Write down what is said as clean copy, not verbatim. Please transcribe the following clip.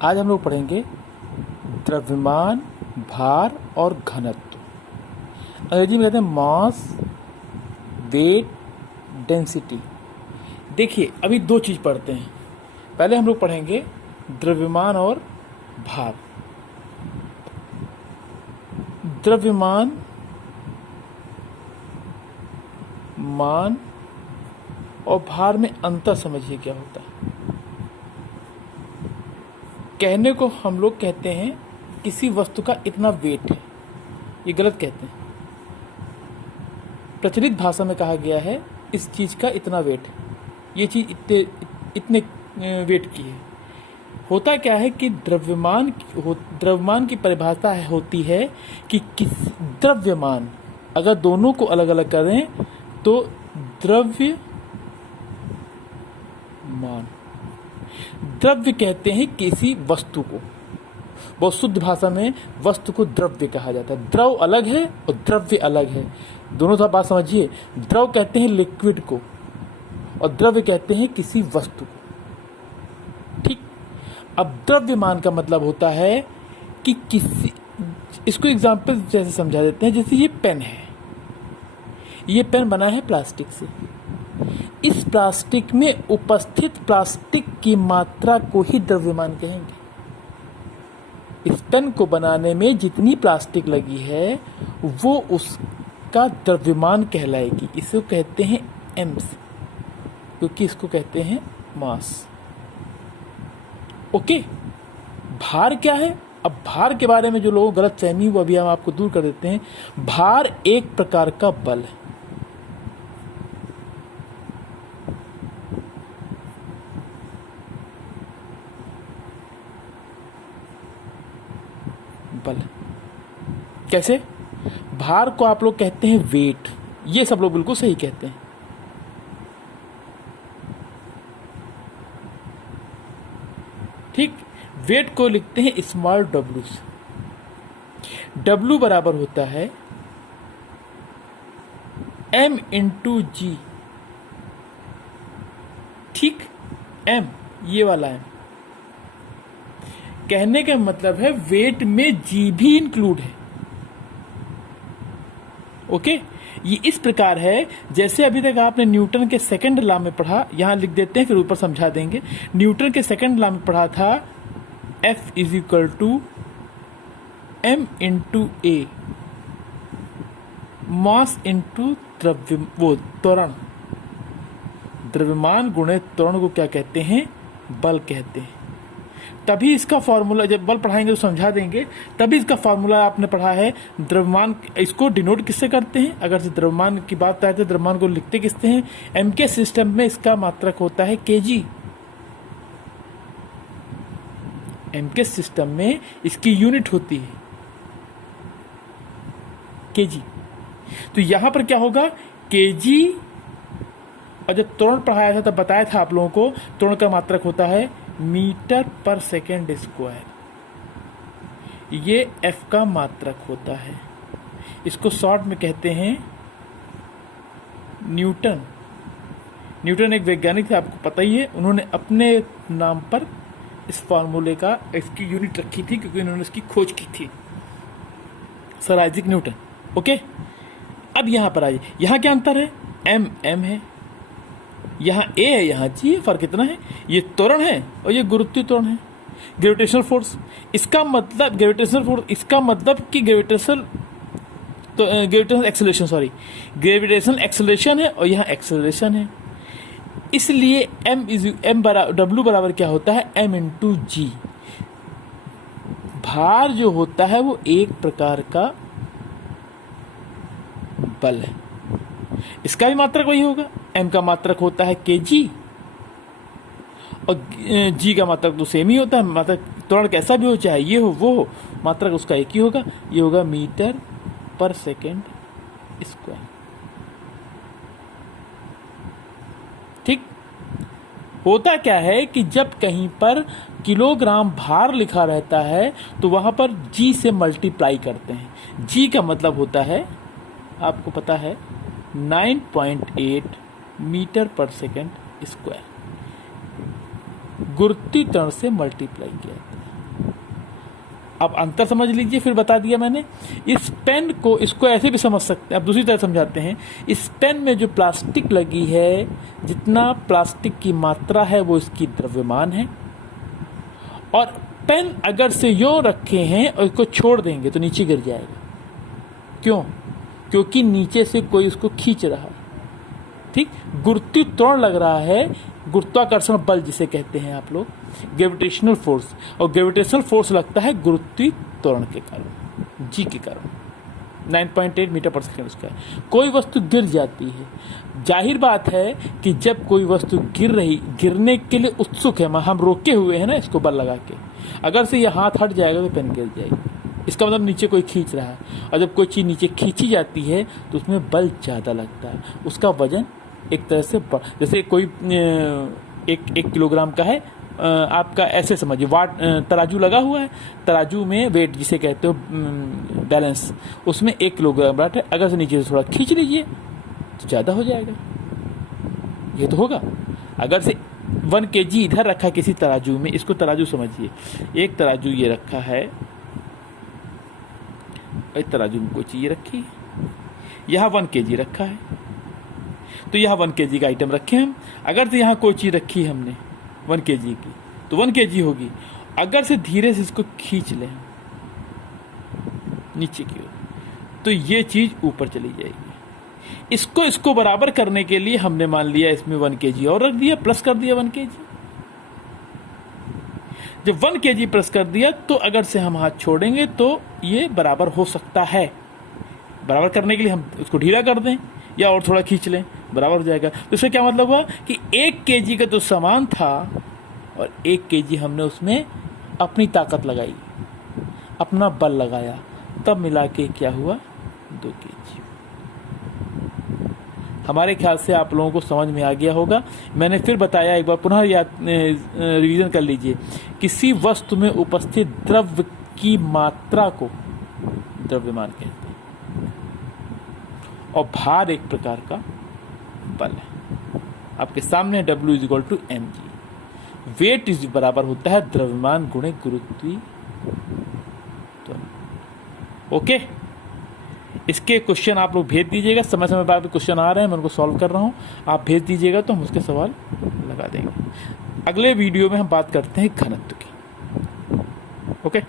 आज हम लोग पढ़ेंगे द्रव्यमान, भार और घनत्व। अंग्रेजी में कहते हैं मास, वेट, डेंसिटी। देखिए अभी दो चीज़ पढ़ते हैं। पहले हम लोग पढ़ेंगे द्रव्यमान और भार। द्रव्यमान मान और भार में अंतर समझिए क्या होता है। कहने को हम लोग कहते हैं किसी वस्तु का इतना वेट है, ये गलत कहते हैं। प्रचलित भाषा में कहा गया है इस चीज़ का इतना वेट है, ये चीज़ इतने वेट की है। होता क्या है कि द्रव्यमान की परिभाषा होती है कि किस द्रव्यमान, अगर दोनों को अलग अलग करें तो द्रव्यमान, द्रव्य कहते हैं किसी वस्तु को। बहुत शुद्ध भाषा में वस्तु को द्रव्य कहा जाता है। द्रव अलग है और द्रव्य अलग है, दोनों तो बात समझिए। द्रव कहते हैं लिक्विड को और द्रव्य कहते हैं किसी वस्तु को। ठीक। अब द्रव्यमान का मतलब होता है कि किसी, इसको एग्जाम्पल जैसे समझा देते हैं। जैसे ये पेन है, ये पेन बना है प्लास्टिक से। इस प्लास्टिक में उपस्थित प्लास्टिक की मात्रा को ही द्रव्यमान कहेंगे। इस पेन को बनाने में जितनी प्लास्टिक लगी है वो उसका द्रव्यमान कहलाएगी। इसको कहते हैं एम्स, क्योंकि इसको कहते हैं मास। ओके। भार क्या है? अब भार के बारे में जो लोगों को गलत फहमी वो अभी हम आपको दूर कर देते हैं। भार एक प्रकार का बल है। बल कैसे? भार को आप लोग कहते हैं वेट, ये सब लोग बिल्कुल सही कहते हैं। ठीक। वेट को लिखते हैं स्मॉल डब्ल्यू से। डब्ल्यू बराबर होता है m इंटू जी। ठीक। m, ये वाला m। कहने का मतलब है वेट में जी भी इंक्लूड है। ओके। ये इस प्रकार है जैसे अभी तक आपने न्यूटन के सेकंड लॉ में पढ़ा, यहां लिख देते हैं फिर ऊपर समझा देंगे। न्यूटन के सेकंड लॉ में पढ़ा था F is equal to m into a, mass into त्वरण। द्रव्यमान गुणे त्वरण को क्या कहते हैं? बल कहते हैं। तभी इसका फॉर्मूला, जब बल पढ़ाएंगे तो समझा देंगे, तभी इसका फॉर्मूला आपने पढ़ा है। द्रव्यमान इसको डिनोट किससे करते हैं? अगर से द्रव्यमान की बात आए तो द्रव्यमान को लिखते किससे हैं? एम के सिस्टम में इसका मात्रक होता है केजी। एम के सिस्टम में इसकी यूनिट होती है केजी। तो यहां पर क्या होगा? केजी। और जब त्वरण पढ़ाया था तब बताया था आप लोगों को त्वरण का मात्रक होता है मीटर पर सेकेंड स्क्वायर। ये एफ का मात्रक होता है। इसको शॉर्ट में कहते हैं न्यूटन। न्यूटन एक वैज्ञानिक थे, आपको पता ही है। उन्होंने अपने नाम पर इस फॉर्मूले का, इसकी यूनिट रखी थी क्योंकि उन्होंने इसकी खोज की थी, सर आइजैक न्यूटन। ओके। अब यहां पर आइए, यहां क्या अंतर है? एम है, यहाँ ए है, यहाँ जी है। फर्क इतना है, ये त्वरण है और ये गुरुत्वीय त्वरण है, ग्रेविटेशनल फोर्स। इसका मतलब ग्रेविटेशनल फोर्स, इसका मतलब कि gravitational acceleration, sorry, gravitational acceleration है और यहाँ एक्सेलरेशन है। इसलिए डब्ल्यू बराबर क्या होता है? m इंटू जी। भार जो होता है वो एक प्रकार का बल है। इसका भी मात्रक वही होगा। m का मात्रक होता है kg और g का मात्रक तो सेम ही होता है। मात्रक त्वरण कैसा भी हो, चाहे ये हो वो हो, मात्रक उसका एक ही होगा। ये होगा मीटर पर सेकेंड स्क्वायर। ठीक। होता क्या है कि जब कहीं पर किलोग्राम भार लिखा रहता है तो वहां पर g से मल्टीप्लाई करते हैं। g का मतलब होता है, आपको पता है, 9.8 मीटर पर सेकेंड स्क्वायर। गुरुत्वीय त्वरण से मल्टीप्लाई किया जाता है। अब अंतर समझ लीजिए, फिर बता दिया मैंने। इस पेन को, इसको ऐसे भी समझ सकते हैं, अब दूसरी तरह समझाते हैं। इस पेन में जो प्लास्टिक लगी है, जितना प्लास्टिक की मात्रा है वो इसकी द्रव्यमान है, और पेन अगर से यूं रखे हैं और इसको छोड़ देंगे तो नीचे गिर जाएगा। क्यों? क्योंकि नीचे से कोई उसको खींच रहा है। ठीक, गुरुत्वाकर्षण लग रहा है, गुरुत्वाकर्षण बल जिसे कहते हैं आप लोग, ग्रेविटेशनल फोर्स, और ग्रेविटेशनल फोर्स लगता है गुरुत्वाकर्षण के कारण, जी के कारण। 9.8 मीटर पर सेकंड उसका है। कोई वस्तु गिर जाती है, जाहिर बात है कि जब कोई वस्तु गिरने के लिए उत्सुक है, हम रोके हुए हैं ना इसको बल लगा के, अगर से ये हाथ हट जाएगा तो पेन गिर जाएगी। इसका मतलब नीचे कोई खींच रहा है, और जब कोई चीज़ नीचे खींची जाती है तो उसमें बल ज़्यादा लगता है, उसका वजन एक तरह से जैसे कोई 1 किलोग्राम का है, आपका ऐसे समझिए, वाट तराजू लगा हुआ है, तराजू में वेट जिसे कहते हो बैलेंस, उसमें 1 किलोग्राम वाट है, अगर से नीचे से थोड़ा खींच लीजिए तो ज़्यादा हो जाएगा, ये तो होगा। अगर से 1 kg इधर रखा किसी तराजू में, इसको तराजू समझिए, एक तराजू ये रखा है, एक तराजू में कोई चीज़ रखी है, यहाँ 1 kg रखा है, तो यहाँ 1 kg का आइटम रखे हम। अगर से यहाँ कोई चीज़ रखी है हमने 1 kg की, तो 1 kg होगी। अगर से धीरे से इसको खींच लें नीचे की ओर, तो ये चीज़ ऊपर चली जाएगी। इसको बराबर करने के लिए हमने मान लिया इसमें 1 kg और रख दिया, प्लस कर दिया 1 kg। जब 1 kg प्लस कर दिया तो अगर से हम हाथ छोड़ेंगे तो ये बराबर हो सकता है। बराबर करने के लिए हम उसको ढीला कर दें या और थोड़ा खींच लें, बराबर हो जाएगा। तो इसका क्या मतलब हुआ कि 1 kg का तो सामान था और 1 kg हमने उसमें अपनी ताकत लगाई, अपना बल लगाया, तब मिला के क्या हुआ 2 kg। हमारे ख्याल से आप लोगों को समझ में आ गया होगा। मैंने फिर बताया, एक बार पुनः याद रिवीजन कर लीजिए। किसी वस्तु में उपस्थित द्रव्य की मात्रा को द्रव्यमान कहते हैं, और भार एक प्रकार का बल है। आपके सामने W = mg। वेट इज बराबर होता है द्रव्यमान गुणे गुरुत्व। ओके, इसके क्वेश्चन आप लोग भेज दीजिएगा, समय समय पर क्वेश्चन आ रहे हैं, मैं उनको सॉल्व कर रहा हूँ, आप भेज दीजिएगा तो हम उसके सवाल लगा देंगे। अगले वीडियो में हम बात करते हैं घनत्व की। ओके।